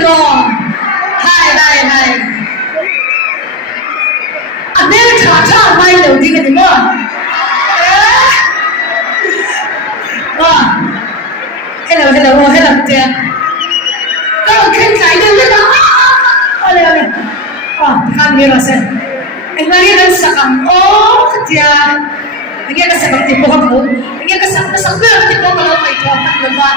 long. Hi. America, mai đầu tiên là gì hello dear. Các bạn khen cái đây đó. Ole. Kan mira sen. Ang lagi ng sakam. Dear. Ang ka sa tipo ko. Ang ka sa tipo ko may ko diba?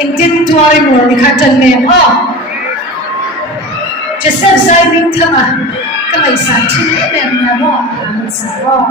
Ang din tuwari mo ni Katan Mem. Joseph Zaibing Tama. Kamay sa Mem na mo. Sa